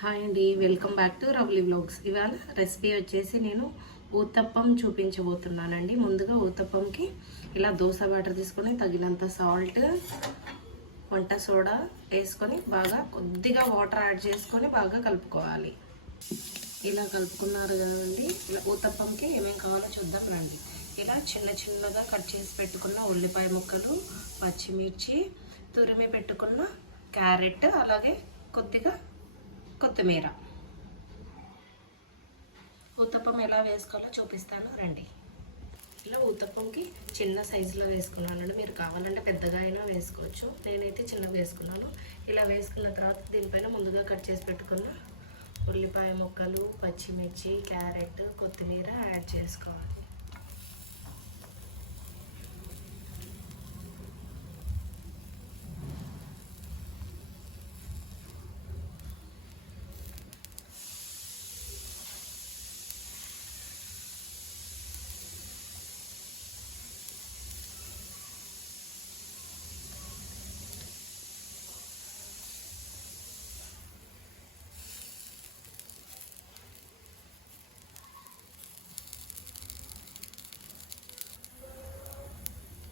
Hi అండి, welcome back to Ravali vlogs. ఇవాళ recipe వచ్చేసి నేను ఊతప్పం చూపించబోతున్నానండి. ముందుగా ఊతప్పంకి ఇలా దోశ బ్యాటర్ తీసుకొని తగినంత సాల్ట్, వంట సోడా వేసుకొని బాగా కొద్దిగా వాటర్ యాడ్ చేసుకొని బాగా కలుపుకోవాలి. ఇలా కలుపుకున్నారు కదండి. ఇలా ఊతప్పంకి ఏమేమి కావాలో చూద్దాం రండి. ఇలా చిన్న చిన్నగా కట్ చేసి పెట్టుకున్న ఉల్లిపాయ ముక్కలు, పచ్చిమిర్చి, తురిమి పెట్టుకున్న క్యారెట్, అలాగే కొద్దిగా కొత్తిమీర. ఊతప్పం ఎలా వేసుకోవాలో చూపిస్తాను రండి. ఇలా ఊతప్పంకి చిన్న సైజులో వేసుకున్నానండి. మీరు కావాలంటే పెద్దగా అయినా వేసుకోవచ్చు. నేనైతే చిన్నగా వేసుకున్నాను. ఇలా వేసుకున్న తర్వాత దీనిపైన ముందుగా కట్ చేసి పెట్టుకున్న ఉల్లిపాయ ముక్కలు, పచ్చిమిర్చి, క్యారెట్, కొత్తిమీర యాడ్ చేసుకోవాలి.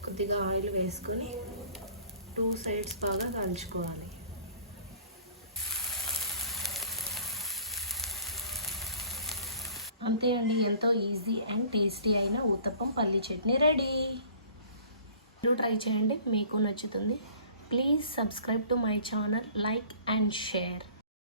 కొద్దిగా ఆయిల్ వేసుకొని 2 సైడ్స్ బాగా కాల్చుకోవాలి. అంతే అండి, ఎంతో ఈజీ అండ్ టేస్టీ అయిన ఊతప్పం పల్లి చట్నీ రెడీ. మీరు ట్రై చేయండి, మీకు నచ్చుతుంది. Please subscribe to my channel, like and share.